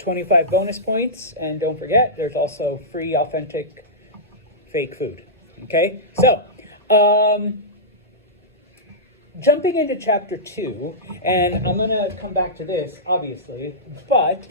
25 bonus points, and don't forget, there's also free, authentic, fake food. Okay, so jumping into chapter 2, and I'm going to come back to this, obviously, but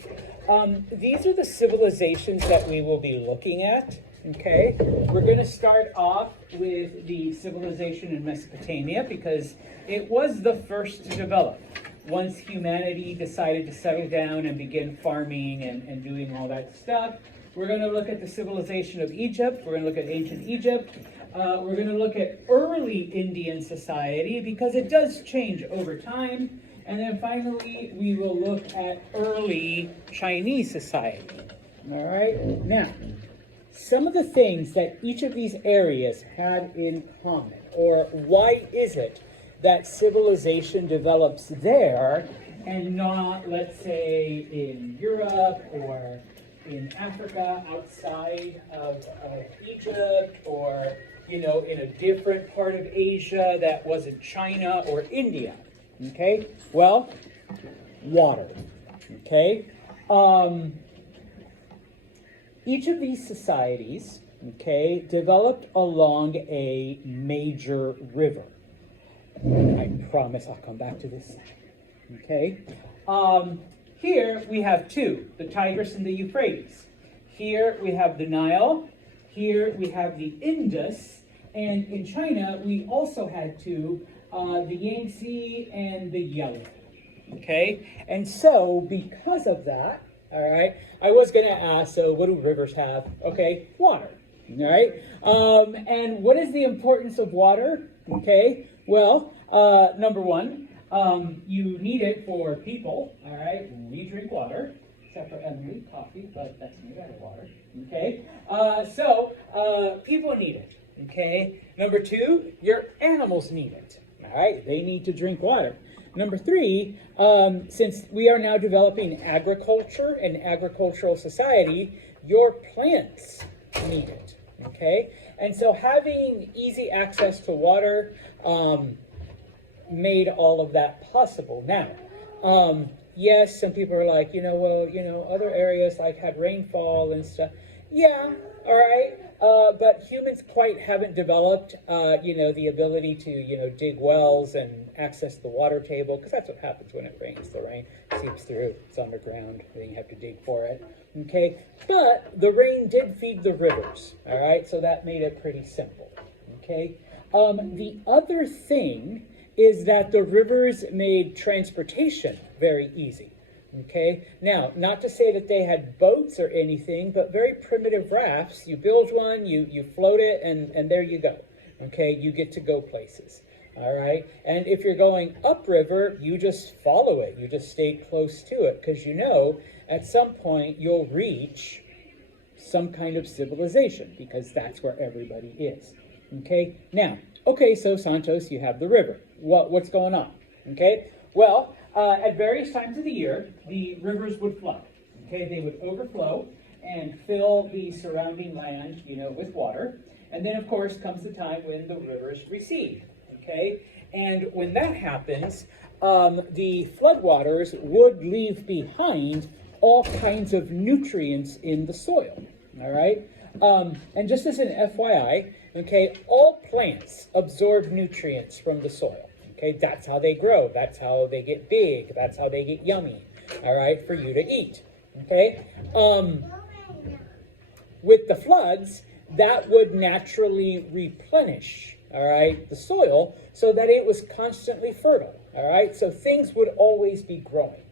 these are the civilizations that we will be looking at. Okay, we're going to start off with the civilization in Mesopotamia because it was the first to develop. Once humanity decided to settle down and begin farming and doing all that stuff, we're going to look at the civilization of Egypt. We're going to look at ancient Egypt. We're going to look at early Indian society because it does change over time. And then finally, we will look at early Chinese society. All right? Now, some of the things that each of these areas had in common, or why is it that civilization develops there and not, let's say, in Europe or in Africa outside of Egypt, or, you know, in a different part of Asia that wasn't China or India. Okay? Well, water. Okay? Each of these societies, okay, developed along a major river. I promise I'll come back to this. Okay? Here we have two, the Tigris and the Euphrates. Here we have the Nile. Here we have the Indus. And in China, we also had two, the Yangtze and the Yellow. Okay? And so, because of that, all right, I was going to ask, so what do rivers have? Okay, water. All right? And what is the importance of water? Okay? Well, number one, you need it for people, all right? We drink water, except for Emily, coffee, but that's made out of water, okay? So people need it, okay? Number two, your animals need it, all right? They need to drink water. Number three, since we are now developing agriculture and agricultural society, your plants need it, okay? And so having easy access to water made all of that possible. Now, yes, some people are like, well, other areas like had rainfall and stuff. Yeah, all right. But humans quite haven't developed, the ability to, dig wells and access the water table, because that's what happens when it rains. The rain seeps through, it's underground, then you have to dig for it. Okay, but the rain did feed the rivers, all right, so that made it pretty simple, okay? The other thing is that the rivers made transportation very easy, okay? Now, not to say that they had boats or anything, but very primitive rafts. You build one, you float it, and there you go, okay? You get to go places, all right? And if you're going upriver, you just follow it. You just stay close to it, because at some point you'll reach some kind of civilization, because that's where everybody is, okay? Now, so Santos, you have the river. What's going on, okay? Well, at various times of the year, the rivers would flood, okay? They would overflow and fill the surrounding land, with water. And then, of course, comes the time when the rivers recede, okay? And when that happens, the floodwaters would leave behind all kinds of nutrients in the soil, all right? And just as an FYI, okay, all plants absorb nutrients from the soil, okay? That's how they grow. That's how they get big. That's how they get yummy, all right, for you to eat, okay? With the floods, that would naturally replenish, all right, the soil so that it was constantly fertile, all right? So things would always be growing,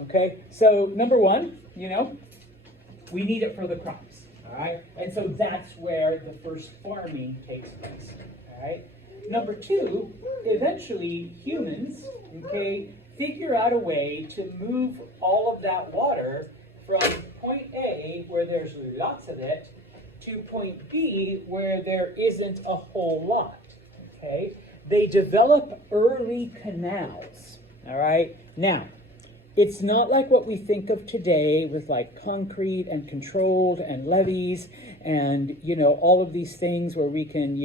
okay? So number one, we need it for the crops, all right? And so that's where the first farming takes place, all right? Number two, eventually humans, okay, figure out a way to move all of that water from point A, where there's lots of it, to point B, where there isn't a whole lot, okay? They develop early canals, all right? Now, it's not like what we think of today with like concrete and controlled and levees and, all of these things where we can,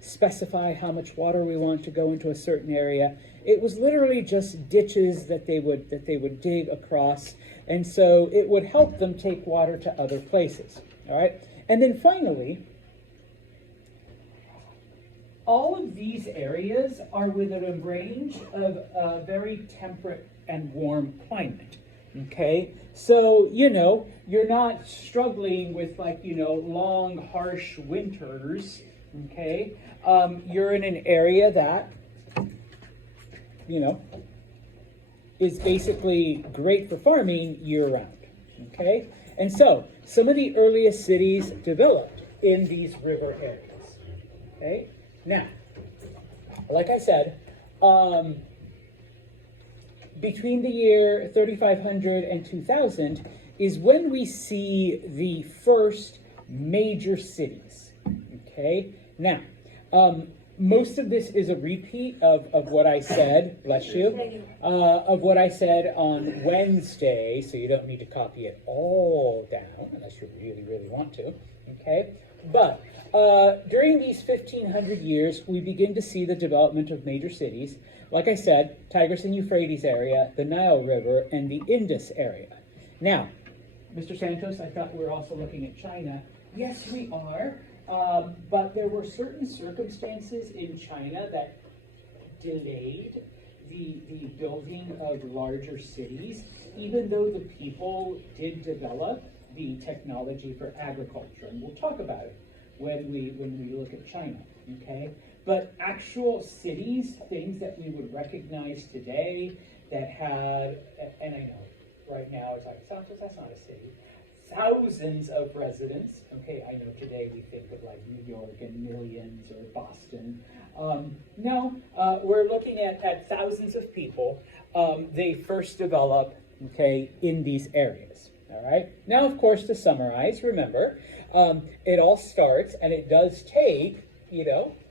specify how much water we want to go into a certain area. It was literally just ditches that they would dig across And so it would help them take water to other places. All right. And then finally, all of these areas are within a range of a very temperate and warm climate. Okay, so you're not struggling with long, harsh winters. Okay, you're in an area that is basically great for farming year round. Okay, and so some of the earliest cities developed in these river areas. Okay, now, like I said, between the year 3500 and 2000 is when we see the first major cities. Okay, now, most of this is a repeat of what I said, bless you, of what I said on Wednesday, so you don't need to copy it all down unless you really, really want to. Okay, but during these 1500 years, we begin to see the development of major cities. Like I said, Tigris and Euphrates area, the Nile River, and the Indus area. Now, Mr. Santos, I thought we were also looking at China. Yes, we are, but there were certain circumstances in China that delayed the building of larger cities, even though the people did develop the technology for agriculture. And we'll talk about it when we look at China, okay? But actual cities, things that we would recognize today that had, and I know right now it's like, Santos, that's not a city, thousands of residents. Okay, I know today we think of like New York and millions or Boston. No, we're looking at thousands of people. They first develop, okay, in these areas. All right. Now, of course, to summarize, remember, it all starts, and it does take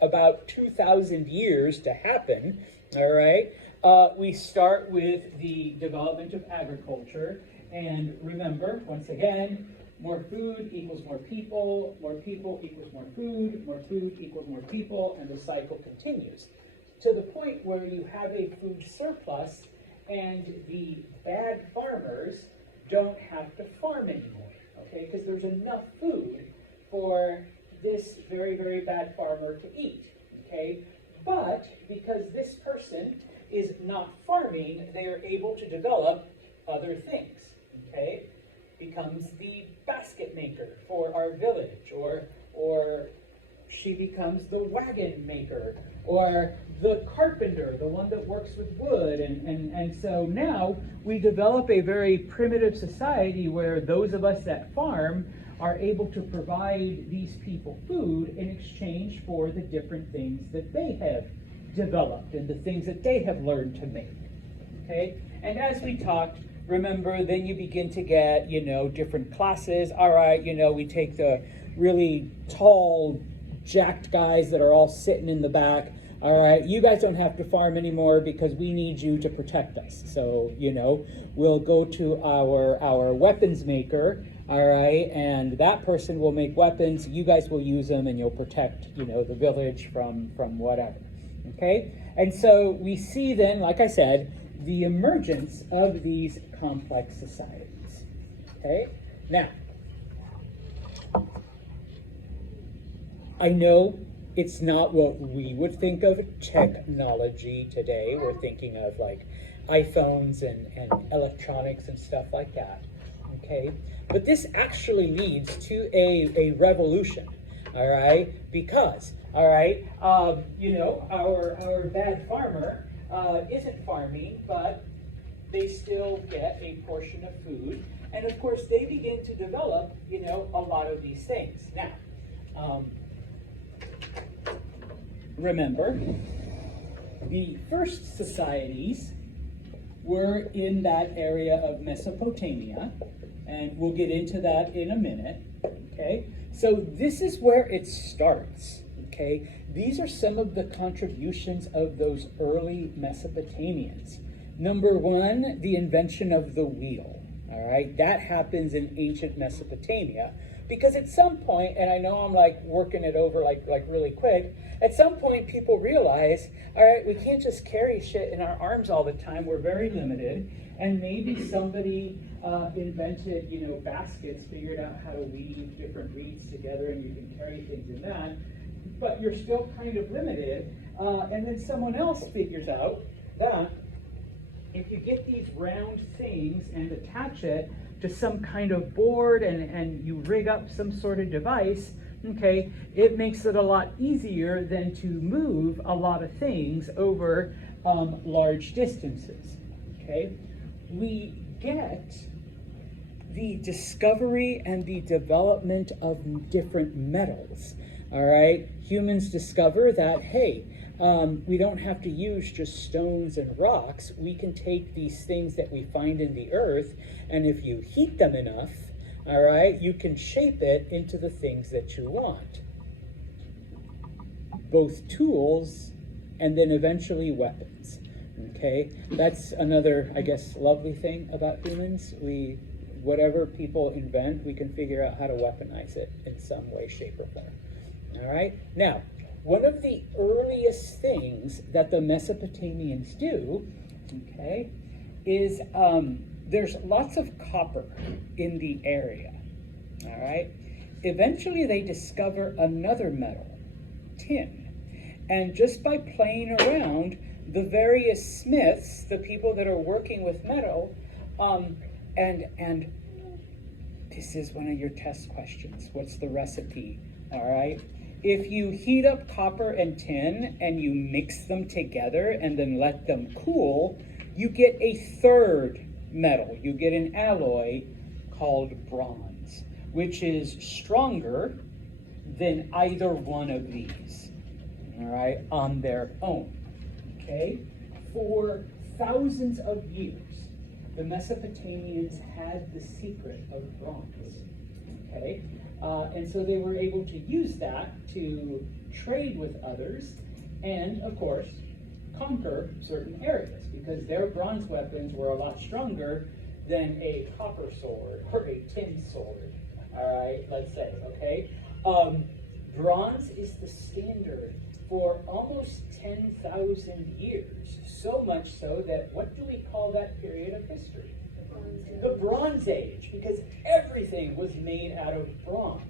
about 2,000 years to happen, all right? We start with the development of agriculture, and remember, once again, more food equals more people equals more food equals more people, and the cycle continues to the point where you have a food surplus, and the bad farmers don't have to farm anymore, okay? Because there's enough food for this very, very bad farmer to eat, okay? But because this person is not farming, they are able to develop other things, okay? Becomes the basket maker for our village, or she becomes the wagon maker, or the carpenter, the one that works with wood, and so now we develop a very primitive society where those of us that farm are able to provide these people food in exchange for the different things that they have developed and the things that they have learned to make. Okay? And as we talked, remember, then you begin to get, different classes. All right, we take the really tall, jacked guys that are all sitting in the back. All right, you guys don't have to farm anymore because we need you to protect us. So, we'll go to our weapons maker. All right, and that person will make weapons. You guys will use them, and you'll protect, the village from whatever. Okay, and so we see then, like I said, the emergence of these complex societies. Okay, now I know it's not what we would think of technology today. We're thinking of like iPhones and electronics and stuff like that. Okay, but this actually leads to a revolution, all right? Because, all right, our bad farmer isn't farming, but they still get a portion of food. And of course, they begin to develop, a lot of these things. Now, remember, the first societies were in that area of Mesopotamia, and we'll get into that in a minute, okay? So this is where it starts, okay? These are some of the contributions of those early Mesopotamians. Number one, the invention of the wheel, all right? That happens in ancient Mesopotamia. Because at some point, and I know I'm like working it over like really quick, at some point people realize, all right, we can't just carry shit in our arms all the time. We're very limited. And maybe somebody invented, you know, baskets, figured out how to weave different reeds together, and you can carry things in that. But you're still kind of limited. And then someone else figures out that if you get these round things and attach it to some kind of board and you rig up some sort of device, okay, it makes it a lot easier than to move a lot of things over large distances, okay? We get the discovery and the development of different metals, all right? Humans discover that, hey, we don't have to use just stones and rocks. We can take these things that we find in the earth, and if you heat them enough, all right, you can shape it into the things that you want. Both tools and then eventually weapons. Okay, that's another, I guess, lovely thing about humans. Whatever people invent, we can figure out how to weaponize it in some way, shape, or form. All right, now, one of the earliest things that the Mesopotamians do, okay, is there's lots of copper in the area, all right? Eventually they discover another metal, tin, and just by playing around, the various smiths, the people that are working with metal, and this is one of your test questions. What's the recipe, all right? If you heat up copper and tin and you mix them together and then let them cool, you get a third metal. You get an alloy called bronze, which is stronger than either one of these, all right, on their own, okay? For thousands of years, the Mesopotamians had the secret of bronze, okay? And so they were able to use that to trade with others and, of course, conquer certain areas because their bronze weapons were a lot stronger than a copper sword or a tin sword, all right, let's say, okay? Bronze is the standard for almost 10,000 years, so much so that, what do we call that period of history? The Bronze Age, because everything was made out of bronze,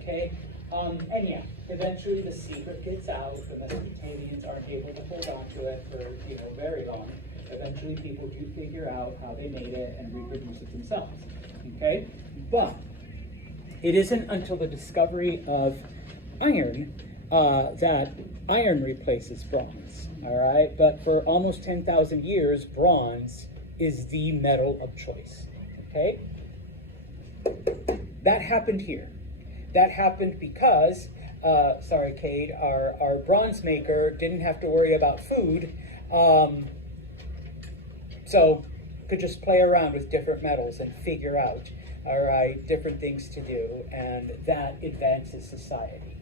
okay? And yeah, eventually the secret gets out. The Mesopotamians aren't able to hold on to it for, you know, very long. Eventually people do figure out how they made it and reproduce it themselves, okay? But it isn't until the discovery of iron that iron replaces bronze, all right? But for almost 10,000 years, bronze is the metal of choice, okay? That happened here. That happened because, sorry, Cade, our bronze maker didn't have to worry about food, so could just play around with different metals and figure out, all right, different things to do, and that advances society,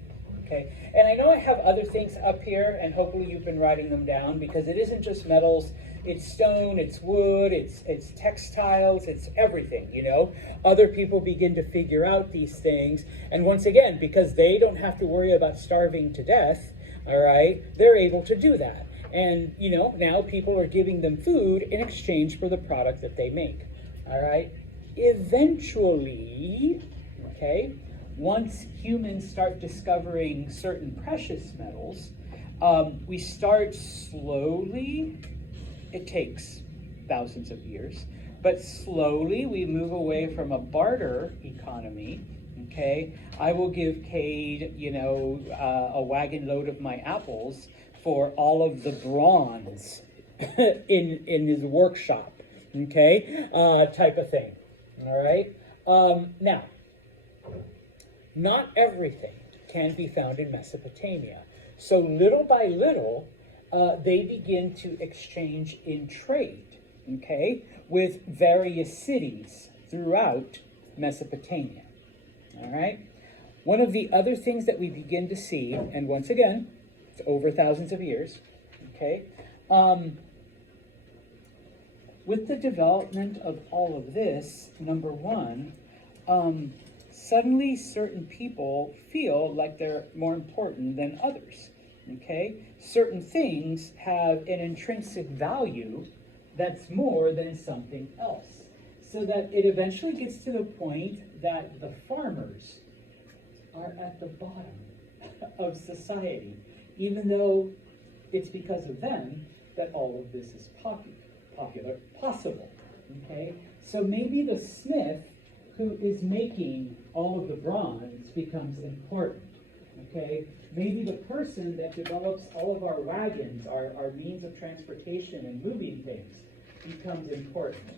okay? And I know I have other things up here, and hopefully you've been writing them down, because it isn't just metals. It's stone, it's wood, it's textiles, it's everything, you know? Other people begin to figure out these things, and once again, because they don't have to worry about starving to death, all right, they're able to do that. And, you know, now people are giving them food in exchange for the product that they make, all right? Eventually, okay, once humans start discovering certain precious metals, we start slowly. It takes thousands of years, but slowly we move away from a barter economy, okay? I will give Cade, you know, a wagon load of my apples for all of the bronze in his workshop, okay? Type of thing, all right? Now, not everything can be found in Mesopotamia. So little by little, they begin to exchange in trade, okay, with various cities throughout Mesopotamia, all right? One of the other things that we begin to see, and once again, it's over thousands of years, okay, with the development of all of this, number one, suddenly certain people feel like they're more important than others. Okay? Certain things have an intrinsic value that's more than something else. So that it eventually gets to the point that the farmers are at the bottom of society, even though it's because of them that all of this is possible. Okay? So maybe the smith who is making all of the bronze becomes important. Okay? Maybe the person that develops all of our wagons, our means of transportation and moving things, becomes important.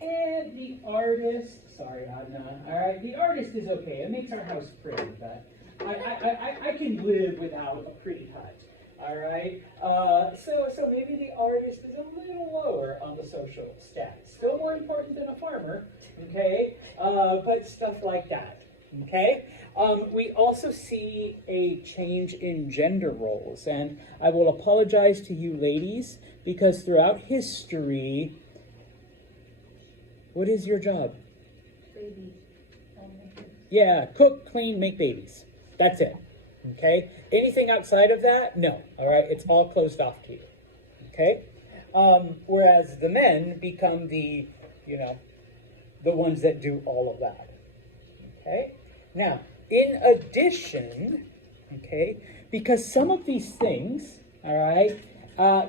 And the artist, sorry, Adnan, all right, the artist is okay. It makes our house pretty, but I can live without a pretty hut, all right? So maybe the artist is a little lower on the social stats. Still more important than a farmer, okay? But stuff like that, okay? We also see a change in gender roles, and I will apologize to you ladies, because throughout history, what is your job? Baby. Yeah, cook, clean, make babies. That's it. Okay? Anything outside of that? No. All right? It's all closed off to you. Okay? Whereas the men become the ones that do all of that. Okay? Now, in addition, okay, because some of these things, all right,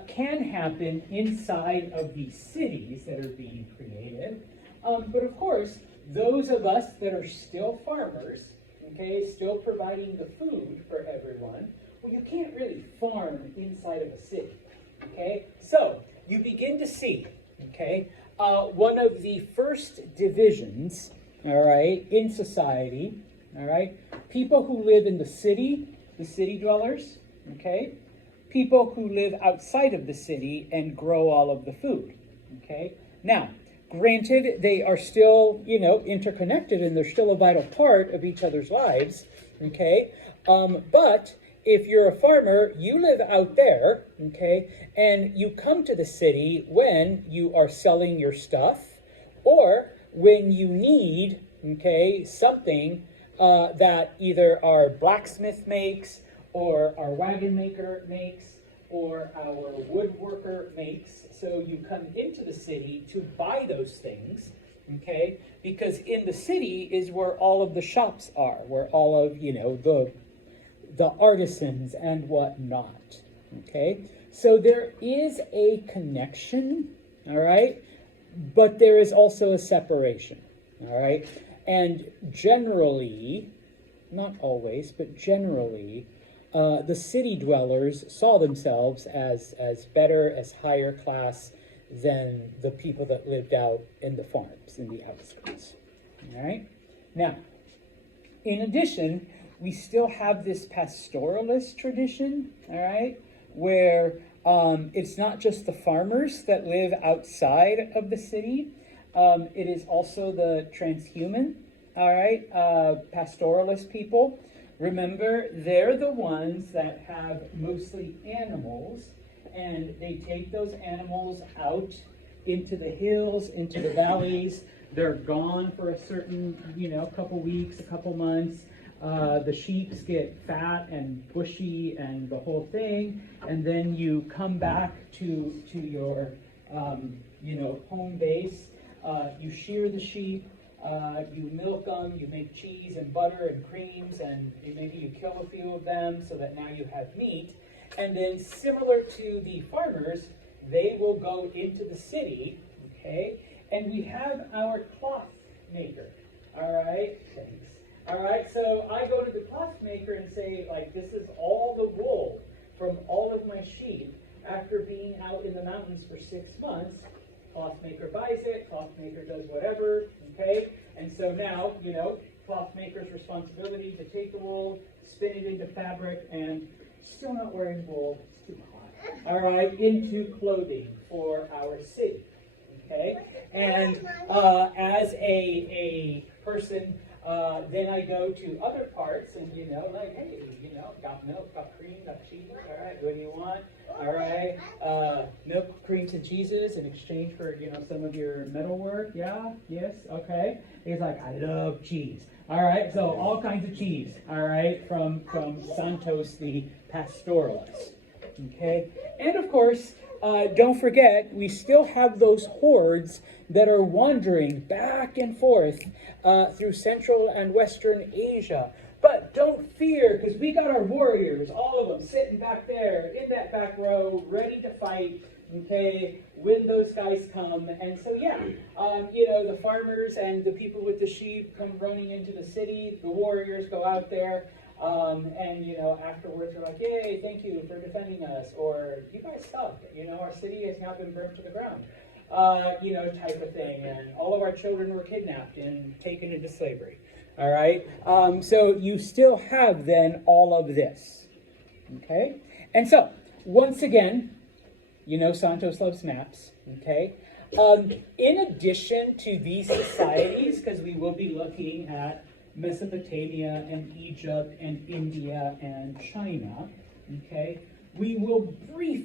can happen inside of these cities that are being created. But of course, those of us that are still farmers, okay, still providing the food for everyone, well, you can't really farm inside of a city, okay? So you begin to see, okay, one of the first divisions, all right, in society, all right, people who live in the city dwellers, okay, people who live outside of the city and grow all of the food, okay? Now, granted, they are still, interconnected and they're still a vital part of each other's lives, okay? But if you're a farmer, you live out there, okay? And you come to the city when you are selling your stuff or when you need, okay, something that either our blacksmith makes or our wagon maker makes or our woodworker makes. So you come into the city to buy those things, okay? Because in the city is where all of the shops are, where all of, the artisans and whatnot, okay? So there is a connection, all right? But there is also a separation, all right? And generally, not always, but generally, the city dwellers saw themselves as better, as higher class than the people that lived out in the farms, in the outskirts. All right? Now, in addition, we still have this pastoralist tradition, all right, where it's not just the farmers that live outside of the city. It is also the transhuman, all right, pastoralist people. Remember, they're the ones that have mostly animals, and they take those animals out into the hills, into the valleys. They're gone for a certain, couple weeks, a couple months. The sheep get fat and bushy and the whole thing, and then you come back to your, home base. You shear the sheep. You milk them, you make cheese and butter and creams, and maybe you kill a few of them so that now you have meat. And then similar to the farmers, they will go into the city, okay? And we have our cloth maker, all right? Thanks. All right, so I go to the cloth maker and say, this is all the wool from all of my sheep after being out in the mountains for 6 months. Cloth maker buys it, cloth maker does whatever, okay? And so now, cloth maker's responsibility to take the wool, spin it into fabric, and still not wearing wool, it's too hot, all right, into clothing for our city, okay? And as a person Then I go to other parts and, like, hey, got milk, got cream, got cheese. All right, what do you want? All right, milk, cream to Jesus in exchange for, some of your metal work. Yeah, yes, okay. He's like, I love cheese. All right, so all kinds of cheese. All right, from Santos the pastoralist. Okay, and of course, don't forget, we still have those hordes that are wandering back and forth through Central and Western Asia. But don't fear, because we got our warriors, all of them sitting back there in that back row, ready to fight, okay, when those guys come. And so, yeah, the farmers and the people with the sheep come running into the city. The warriors go out there. Afterwards they're like, yay, thank you for defending us, or you guys suck, our city has now been burnt to the ground, type of thing, and all of our children were kidnapped and taken into slavery, all right? So you still have then all of this, okay? And so, once again, Santos loves maps, okay? In addition to these societies, because we will be looking at Mesopotamia and Egypt and India and China, okay? We will very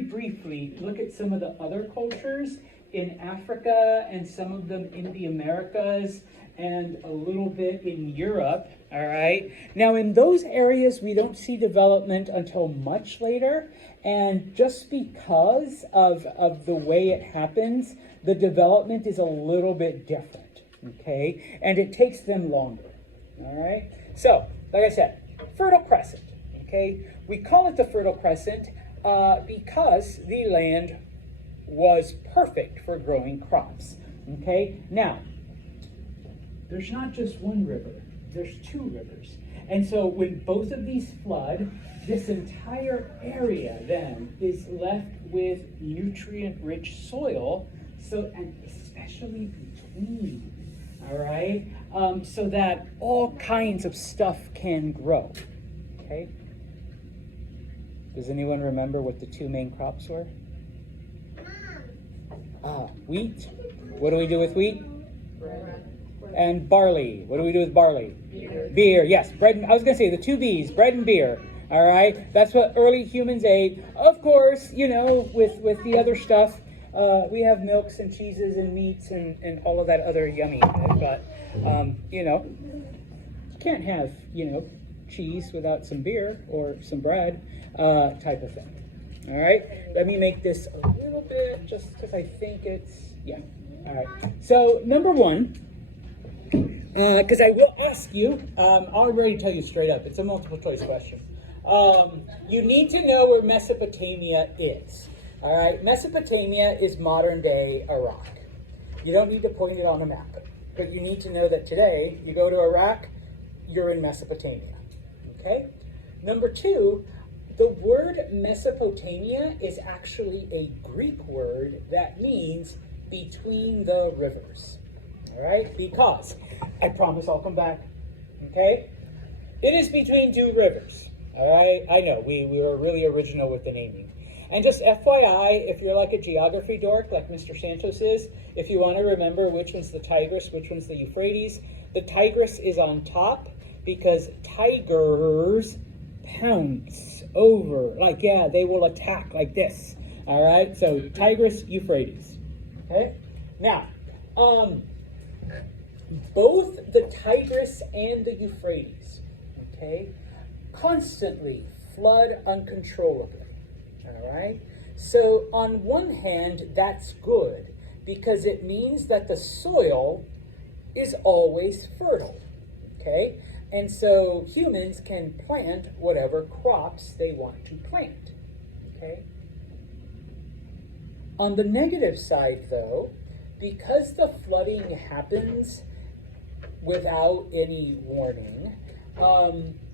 briefly, look at some of the other cultures in Africa and some of them in the Americas and a little bit in Europe, all right? Now, in those areas, we don't see development until much later, and just because of the way it happens, the development is a little bit different. Okay, and it takes them longer, all right? So, like I said, Fertile Crescent, okay? We call it the Fertile Crescent because the land was perfect for growing crops, okay? Now, there's not just one river, there's two rivers. And so when both of these flood, this entire area then is left with nutrient-rich soil, and especially between, all right, so that all kinds of stuff can grow, okay? Does anyone remember what the two main crops were? Wheat. What do we do with wheat? Bread. And barley. What do we do with barley? Beer. Yes, bread. I was going to say the two B's, bread and beer. All right, that's what early humans ate. Of course, with the other stuff, we have milks and cheeses and meats and all of that other yummy. But, can't have, cheese without some beer or some bread type of thing. All right, let me make this a little bit just because I think it's, yeah. All right, so number one, because I will ask you, I'll already tell you straight up, it's a multiple choice question. You need to know where Mesopotamia is. All right, Mesopotamia is modern day Iraq. You don't need to point it on a map, but you need to know that today, you go to Iraq, you're in Mesopotamia, okay? Number two, the word Mesopotamia is actually a Greek word that means between the rivers, all right? Because, I promise I'll come back, okay? It is between two rivers, all right? I know, we were really original with the naming. And just FYI, if you're like a geography dork like Mr. Santos is, if you want to remember which one's the Tigris, which one's the Euphrates, the Tigris is on top because tigers pounce over. Like, yeah, they will attack like this. All right, so Tigris, Euphrates. Okay? Now, both the Tigris and the Euphrates, okay, constantly flood uncontrollably. All right, so on one hand, that's good because it means that the soil is always fertile, okay? And so humans can plant whatever crops they want to plant, okay? On the negative side, though, because the flooding happens without any warning,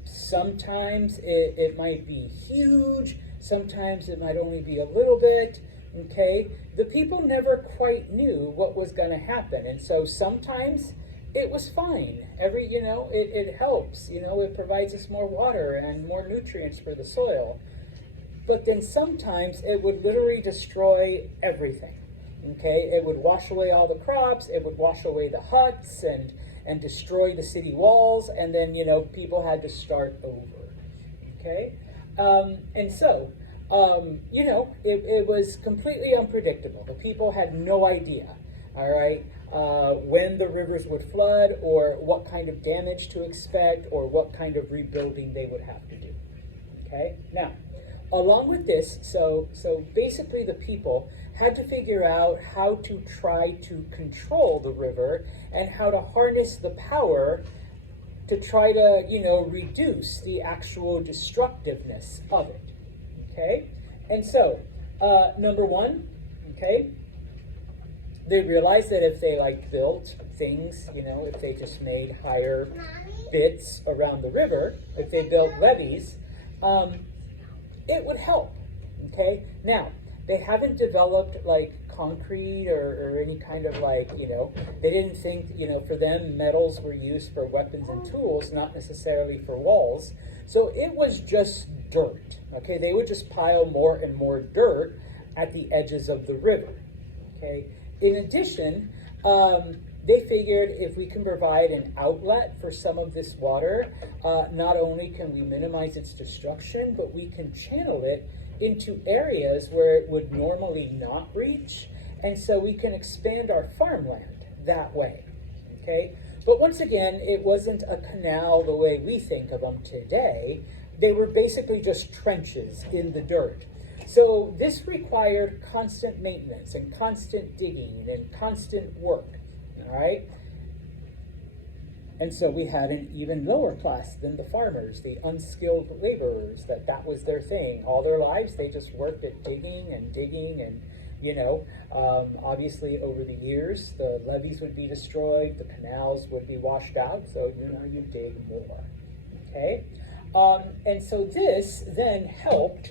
sometimes it might be huge, sometimes it might only be a little bit, okay? The people never quite knew what was going to happen, and so sometimes it was fine. It helps, it provides us more water and more nutrients for the soil. But then sometimes it would literally destroy everything, okay? It would wash away all the crops, it would wash away the huts, and and destroy the city walls, and then, people had to start over. Okay? And so, it was completely unpredictable. The people had no idea, all right, when the rivers would flood, or what kind of damage to expect, or what kind of rebuilding they would have to do. Okay? Now, along with this, so basically the people had to figure out how to try to control the river and how to harness the power to try to, reduce the actual destructiveness of it. Okay? And so, number one, okay, they realized that if they built things, if they just made higher bits around the river, if they built levees, it would help. Okay? Now, they haven't developed concrete or any kind of they didn't think, for them metals were used for weapons and tools, not necessarily for walls. So it was just dirt. Okay? They would just pile more and more dirt at the edges of the river. Okay? In addition, they figured if we can provide an outlet for some of this water, not only can we minimize its destruction, but we can channel it into areas where it would normally not reach, and so we can expand our farmland that way. Okay? But once again, it wasn't a canal the way we think of them today. They were basically just trenches in the dirt. So this required constant maintenance and constant digging and constant work. All right? And so we had an even lower class than the farmers, the unskilled laborers, that was their thing. All their lives, they just worked at digging and, obviously over the years, the levees would be destroyed, the canals would be washed out, so, you dig more. Okay? And so this then helped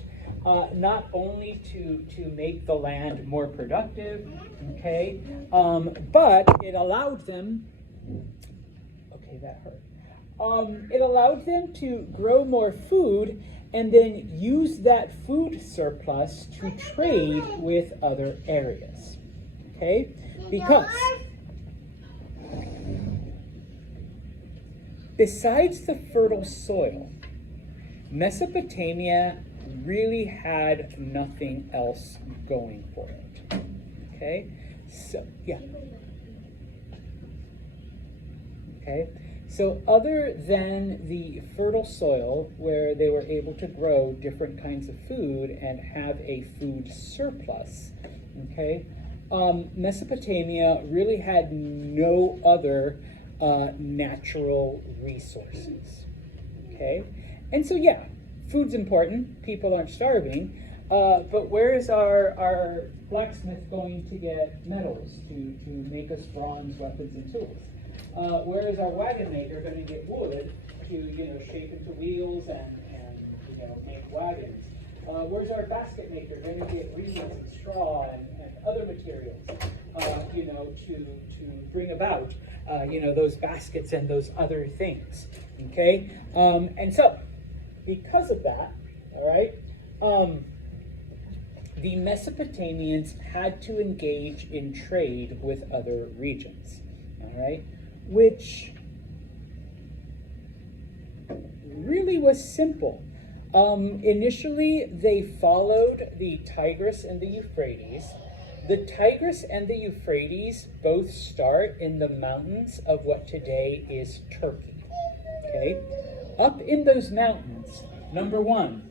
not only to make the land more productive, okay, but it allowed them, okay, that hurt. It allowed them to grow more food and then use that food surplus to trade with other areas, okay? Because besides the fertile soil, Mesopotamia really had nothing else going for it. Okay? So, yeah. Okay? So other than the fertile soil where they were able to grow different kinds of food and have a food surplus, okay, Mesopotamia really had no other natural resources. Okay? And so, yeah, food's important. People aren't starving. But where is our blacksmith going to get metals to make us bronze weapons and tools? Where is our wagon maker going to get wood to, shape into wheels and make wagons? Where's our basket maker going to get reeds and straw and other materials, to bring about, those baskets and those other things, okay? And so, because of that, all right, the Mesopotamians had to engage in trade with other regions, all right, which really was simple. Initially, they followed the Tigris and the Euphrates. The Tigris and the Euphrates both start in the mountains of what today is Turkey, okay? Up in those mountains, number one,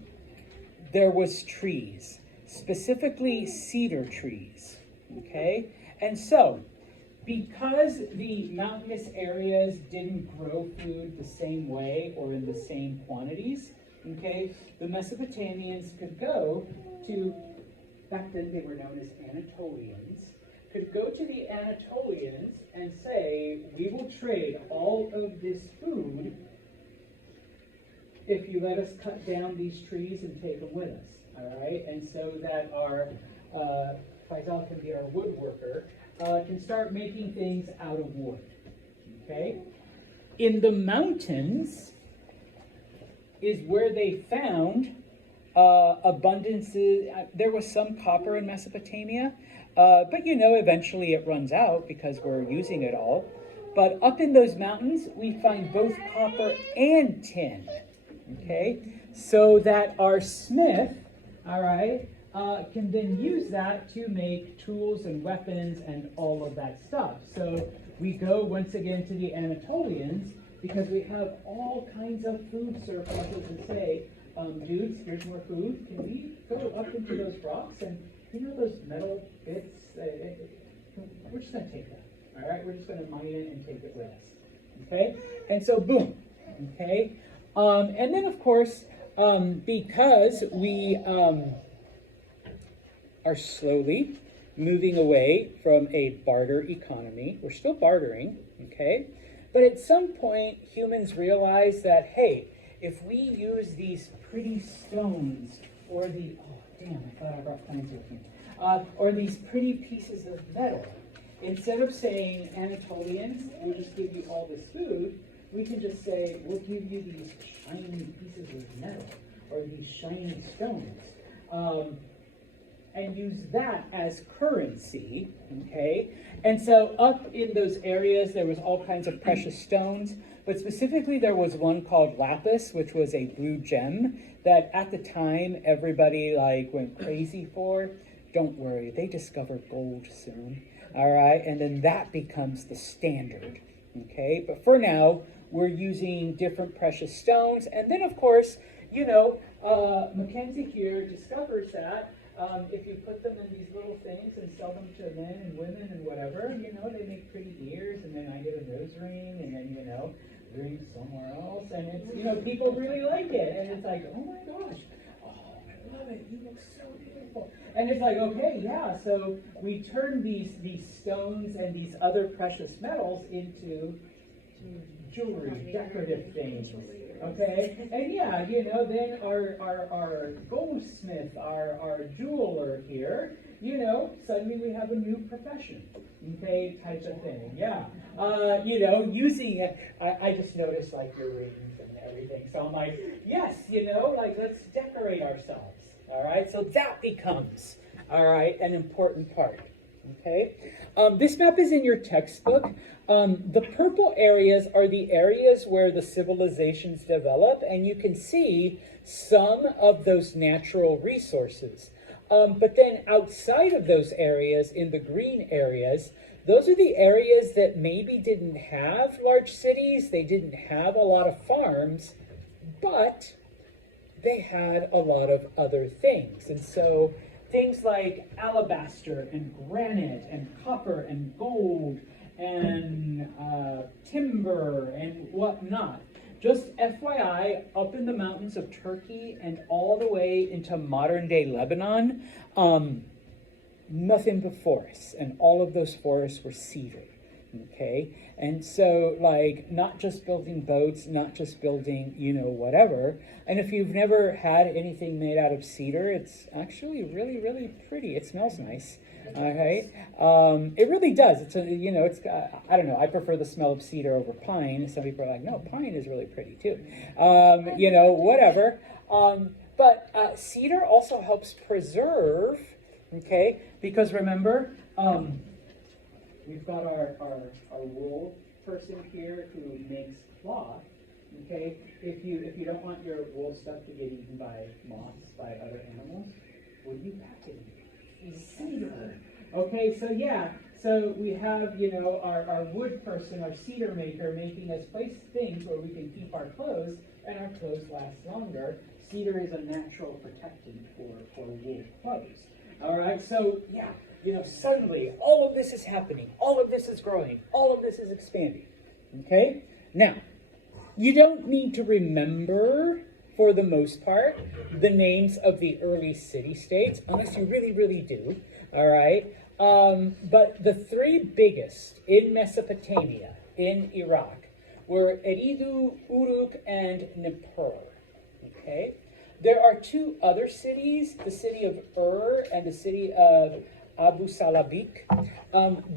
there was trees, specifically cedar trees, okay? And so, because the mountainous areas didn't grow food the same way or in the same quantities, okay, the Mesopotamians could go to, back then they were known as Anatolians, could go to the Anatolians and say, we will trade all of this food if you let us cut down these trees and take them with us, all right? And so that our Faisal can be our woodworker, can start making things out of wood, okay? In the mountains is where they found abundances. There was some copper in Mesopotamia, but eventually it runs out because we're using it all. But up in those mountains, we find both copper and tin. Okay, so that our smith, all right, can then use that to make tools and weapons and all of that stuff. So we go once again to the Anatolians because we have all kinds of food surpluses and say, dudes, here's more food. Can we go up into those rocks and those metal bits? We're just going to take that. All right, we're just going to mine it and take it with us. Okay, and so boom. Okay, and then of course, because we are slowly moving away from a barter economy, we're still bartering. Okay, but at some point, humans realize that hey, if we use these pretty stones or the I thought I brought plans with me. Or these pretty pieces of metal. Instead of saying, Anatolians, we'll just give you all this food, we can just say, we'll give you these shiny pieces of metal or these shiny stones. And use that as currency, okay? And so up in those areas, there was all kinds of precious stones, but specifically there was one called lapis, which was a blue gem that at the time everybody went crazy for. Don't worry, they discover gold soon, all right? And then that becomes the standard, okay? But for now, we're using different precious stones. And then, of course, Mackenzie here discovers that if you put them in these little things and sell them to men and women and whatever, they make pretty ears, and then I get a nose ring, and then, ring somewhere else. And it's, people really like it. And it's like, oh my gosh, oh, I love it. You look so beautiful. And it's like, okay, yeah, so we turn these stones and these other precious metals into jewelry, decorative things. Okay, and yeah, then our goldsmith, our jeweler here, suddenly we have a new profession, okay, type of thing. Yeah, using it. I just noticed your rings and everything, so I'm like, yes, let's decorate ourselves. All right, so that becomes an important part. Okay, this map is in your textbook. The purple areas are the areas where the civilizations develop, and you can see some of those natural resources. But then outside of those areas, in the green areas, those are the areas that maybe didn't have large cities, they didn't have a lot of farms, but they had a lot of other things. And so things like alabaster and granite and copper and gold and timber and whatnot. Just FYI, up in the mountains of Turkey and all the way into modern day Lebanon, nothing but forests, and all of those forests were cedar. Okay, and so not just building boats, not just building whatever. And if you've never had anything made out of cedar, it's actually really, really pretty. It smells nice. All right, it really does. It's I don't know. I prefer the smell of cedar over pine. Some people are like, no, pine is really pretty too. Whatever. But cedar also helps preserve. Okay, because remember. We've got our wool person here who makes cloth. Okay, if you don't want your wool stuff to get eaten by moths, by other animals, what do you pack it in? Cedar. Okay, so yeah, so we have our wood person, our cedar maker, making us place things where we can keep our clothes, and our clothes last longer. Cedar is a natural protectant for wool clothes. All right, so yeah. Suddenly, all of this is happening, all of this is growing, all of this is expanding, okay? Now, you don't need to remember, for the most part, the names of the early city-states, unless you really, really do, all right? But the three biggest in Mesopotamia, in Iraq, were Eridu, Uruk, and Nippur, okay? There are two other cities, the city of Ur and the city of Abu Salabik.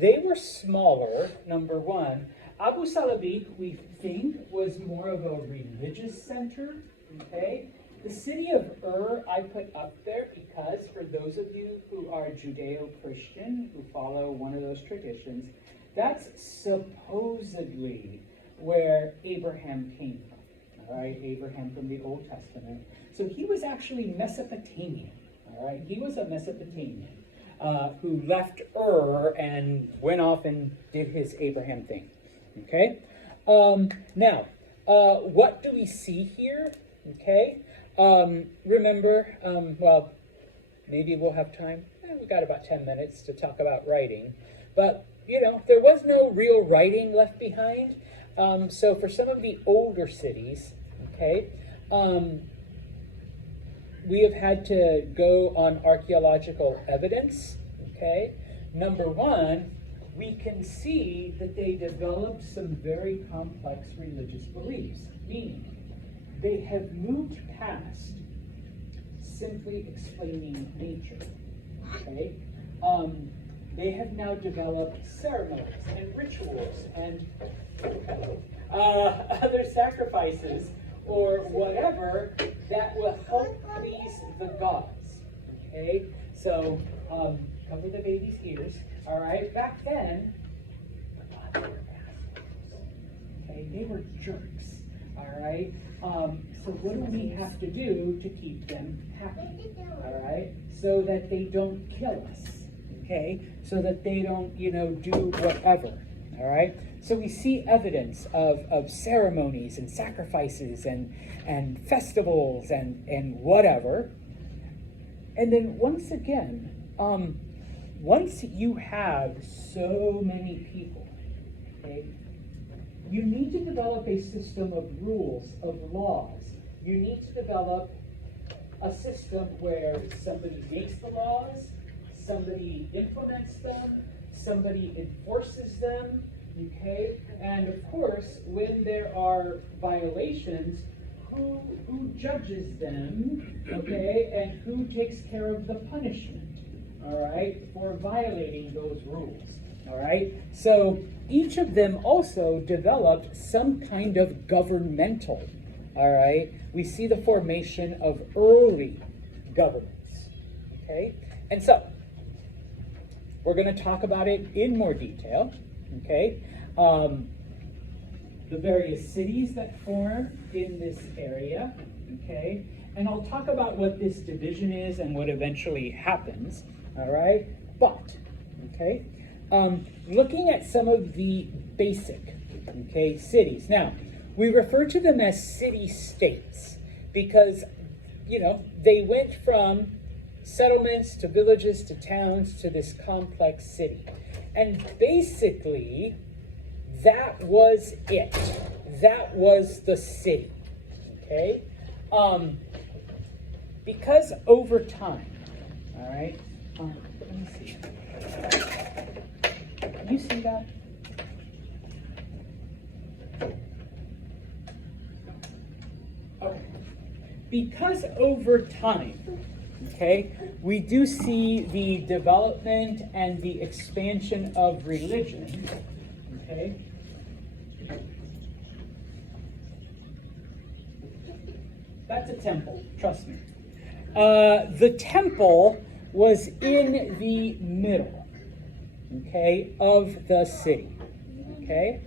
They were smaller, number one. Abu Salabik, we think, was more of a religious center, okay? The city of Ur I put up there because for those of you who are Judeo-Christian, who follow one of those traditions, That's supposedly where Abraham came from. All right, Abraham from the Old Testament. So he was actually Mesopotamian. All right, he was a Mesopotamian who left Ur and went off and did his Abraham thing. Okay, now what do we see here? Okay, remember, well, maybe we'll have time. We've got about 10 minutes to talk about writing, but there was no real writing left behind. So for some of the older cities, okay, we have had to go on archaeological evidence, okay. Number one, we can see that they developed some very complex religious beliefs, meaning they have moved past simply explaining nature, okay. They have now developed ceremonies and rituals and other sacrifices or whatever that will help please the gods. Okay, so cover the baby's ears. All right, back then, the gods were assholes. Okay, they were jerks. All right, so what do we have to do to keep them happy? All right, so that they don't kill us. Okay, so that they don't, do whatever. All right, so we see evidence of ceremonies and sacrifices and festivals and whatever. And then once again, once you have so many people, okay, you need to develop a system of rules, of laws. You need to develop a system where somebody makes the laws, somebody implements them, somebody enforces them, okay? And of course, when there are violations, who judges them, okay? And who takes care of the punishment, all right, for violating those rules, all right? So each of them also developed some kind of governmental, all right? We see the formation of early governments, okay? And so, we're going to talk about it in more detail, okay? The various cities that form in this area, okay? And I'll talk about what this division is and what eventually happens, all right? But, okay, looking at some of the basic, okay, cities. Now, we refer to them as city-states because, they went from settlements to villages to towns to this complex city. And basically, that was it. That was the city, okay? Because over time, all right, let me see. Can you see that? Okay. Because over time, okay, we do see the development and the expansion of religion, okay? That's a temple, trust me. The temple was in the middle, okay, of the city, okay?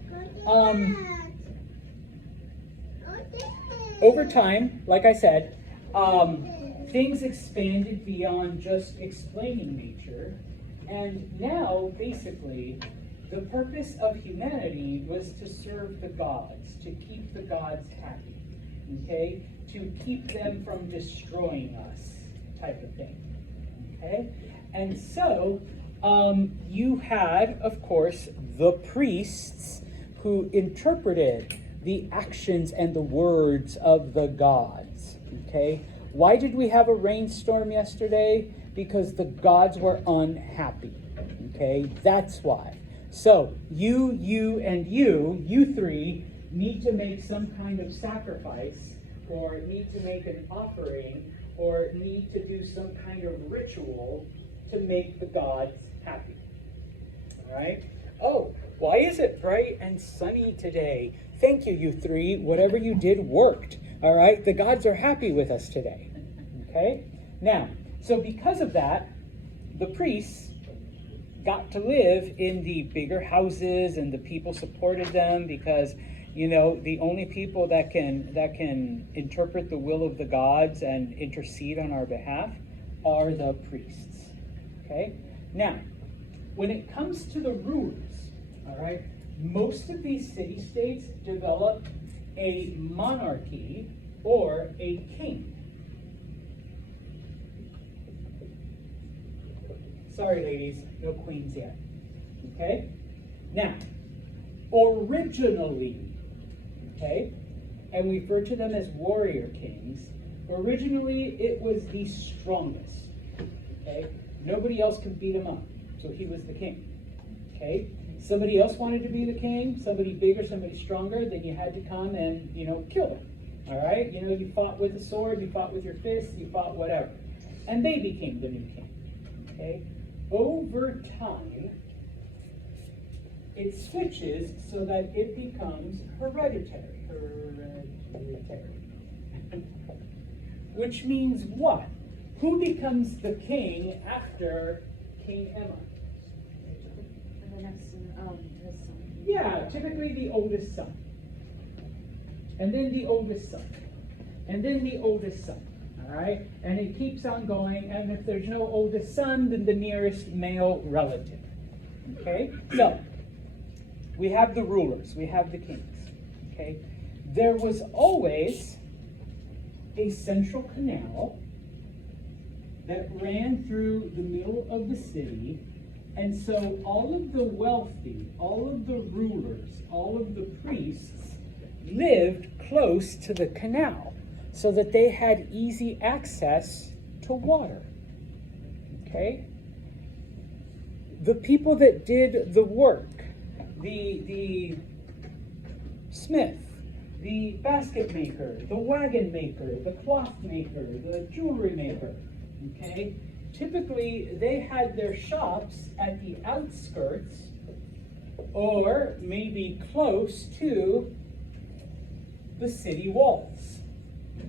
Over time, like I said, things expanded beyond just explaining nature, and now, basically, the purpose of humanity was to serve the gods, to keep the gods happy, okay? To keep them from destroying us, type of thing, okay? And so, you had, of course, the priests who interpreted the actions and the words of the gods, okay? Why did we have a rainstorm yesterday? Because the gods were unhappy, okay? That's why. So, you, and you three, need to make some kind of sacrifice, or need to make an offering, or need to do some kind of ritual to make the gods happy. All right? Oh, why is it bright and sunny today? Thank you, you three. Whatever you did worked. All right? The gods are happy with us today. Okay? Now, so because of that, the priests, got to live in the bigger houses, and the people supported them because, you know, the only people that can interpret the will of the gods and intercede on our behalf are the priests. Okay? Now, when it comes to the rulers, all right, most of these city-states developed a monarchy or a king. Sorry, ladies, no queens yet. Okay? Now, originally, okay, and we refer to them as warrior kings, originally it was the strongest. Okay? Nobody else could beat him up, so he was the king. Okay? Somebody else wanted to be the king, somebody bigger, somebody stronger, then you had to come and, you know, kill them. All right? You know, you fought with a sword, you fought with your fists, you fought whatever. And they became the new king. Okay? Over time, it switches so that it becomes hereditary. Which means what? Who becomes the king after King Emma? The next son. Yeah, typically the oldest son. And then the oldest son. And then the oldest son. All right? And it keeps on going. And if there's no oldest son, then the nearest male relative. Okay? So, we have the rulers. We have the kings. Okay? There was always a central canal that ran through the middle of the city. And so all of the wealthy, all of the rulers, all of the priests lived close to the canal so that they had easy access to water. Okay? The people that did the work, the smith, the basket maker, the wagon maker, the cloth maker, the jewelry maker, okay? Typically, they had their shops at the outskirts or maybe close to the city walls,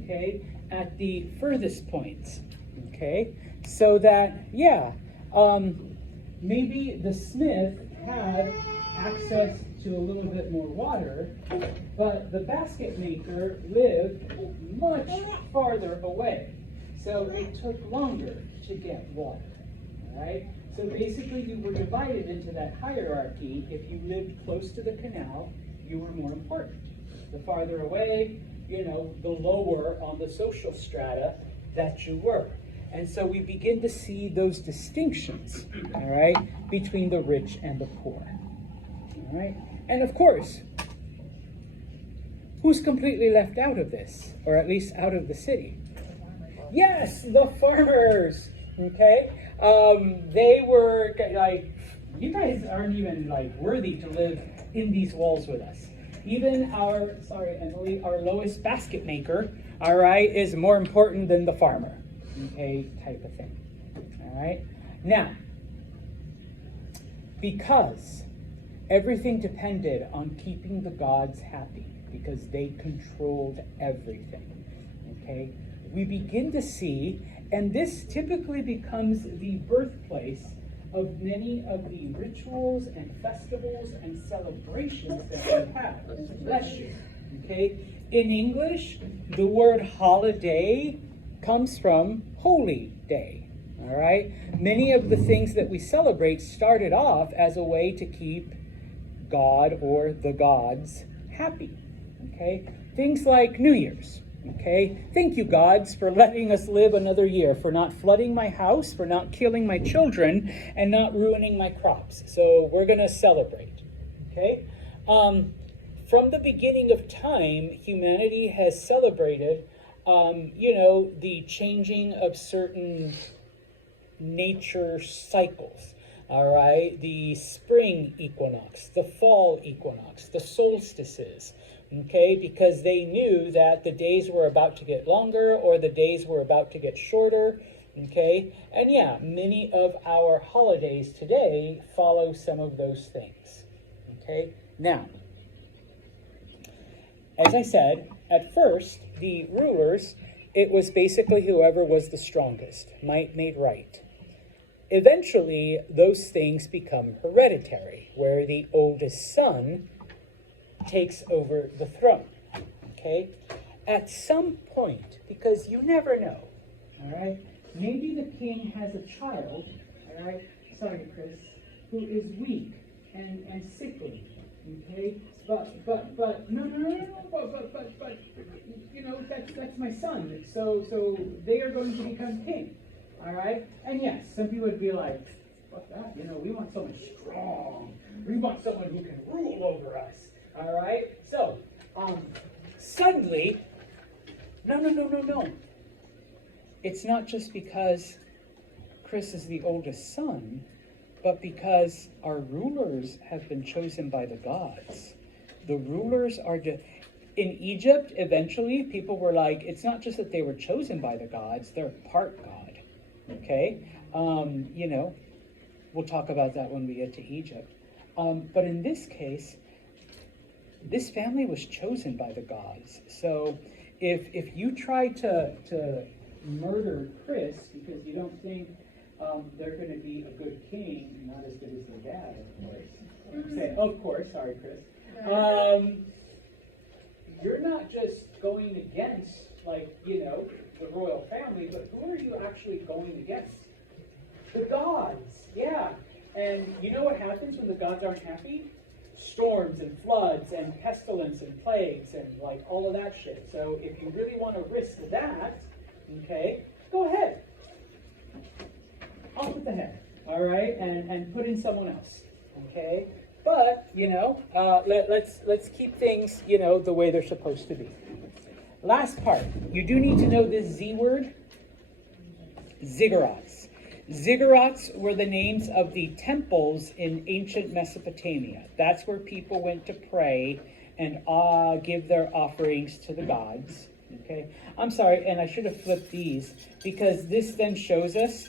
okay? At the furthest points, okay? So that, yeah, maybe the smith had access to a little bit more water, but the basket maker lived much farther away. So it took longer to get water, all right? So basically you were divided into that hierarchy. If you lived close to the canal, you were more important. The farther away, you know, the lower on the social strata that you were. And so we begin to see those distinctions, all right, between the rich and the poor, all right? And of course, who's completely left out of this, or at least out of the city? Yes, the farmers, okay? They were like, you guys aren't even like worthy to live in these walls with us. Even our, sorry, Emily, our lowest basket maker, all right, is more important than the farmer, okay, type of thing, all right? Now, because everything depended on keeping the gods happy, because they controlled everything, okay? We begin to see, and this typically becomes the birthplace of many of the rituals and festivals and celebrations that we have. Bless you. Okay? In English, the word holiday comes from holy day. All right? Many of the things that we celebrate started off as a way to keep God or the gods happy. Okay? Things like New Year's. Okay, thank you, gods, for letting us live another year, for not flooding my house, for not killing my children, and not ruining my crops. So we're going to celebrate. Okay? From the beginning of time, humanity has celebrated, you know, the changing of certain nature cycles. All right, the spring equinox, the fall equinox, the solstices. Okay, because they knew that the days were about to get longer or the days were about to get shorter. Okay, and yeah, many of our holidays today follow some of those things. Okay, now, as I said, at first, the rulers, it was basically whoever was the strongest, might made right. eventually those things become hereditary, where the oldest son takes over the throne. Okay? At some point, because you never know, all right? Maybe the king has a child, all right? Sorry, Chris, who is weak and sickly, okay? But no, but you know, that's my son. So they are going to become king, all right? And yes, some people would be like, fuck that, you know, we want someone strong. We want someone who can rule over us, all right? So, suddenly, no. It's not just because Chris is the oldest son, but because our rulers have been chosen by the gods. The rulers are in Egypt, eventually, people were like, it's not just that they were chosen by the gods, they're part God, okay? You know, we'll talk about that when we get to Egypt. But in this case, this family was chosen by the gods. So if you try to murder Chris because you don't think they're going to be a good king, not as good as their dad, of course. Say, of course, sorry, Chris. You're not just going against, like, you know, the royal family, but who are you actually going against? The gods, yeah. And you know what happens when the gods aren't happy? Storms and floods and pestilence and plagues and like all of that shit. So if you really want to risk that, okay, go ahead. Off with the head, all right, and put in someone else, okay? But you know, let's keep things, you know, the way they're supposed to be. Last part, you do need to know this Z word, ziggurats. Ziggurats were the names of the temples in ancient Mesopotamia. That's where people went to pray and give their offerings to the gods. Okay, I'm sorry, and I should have flipped these because this then shows us.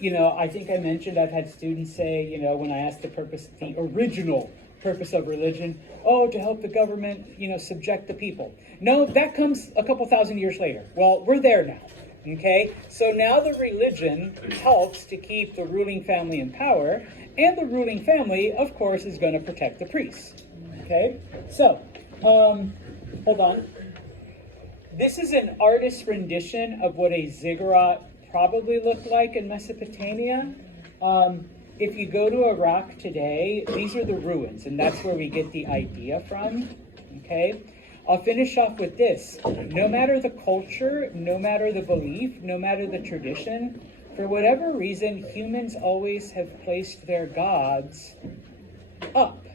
You know, I think I mentioned I've had students say, you know, when I asked the original purpose of religion, oh, to help the government, you know, subject the people. No, that comes a couple thousand years later. Well, we're there now. Okay, so now the religion helps to keep the ruling family in power, and the ruling family, of course, is going to protect the priests. Okay, so, hold on. This is an artist's rendition of what a ziggurat probably looked like in Mesopotamia. If you go to Iraq today, these are the ruins, and that's where we get the idea from. Okay. I'll finish off with this. No matter the culture, no matter the belief, no matter the tradition, for whatever reason, humans always have placed their gods up,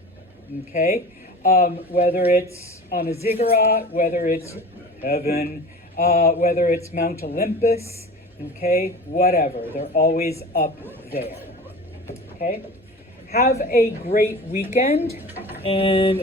okay? Whether it's on a ziggurat, whether it's heaven, whether it's Mount Olympus, okay? Whatever, they're always up there, okay? Have a great weekend, and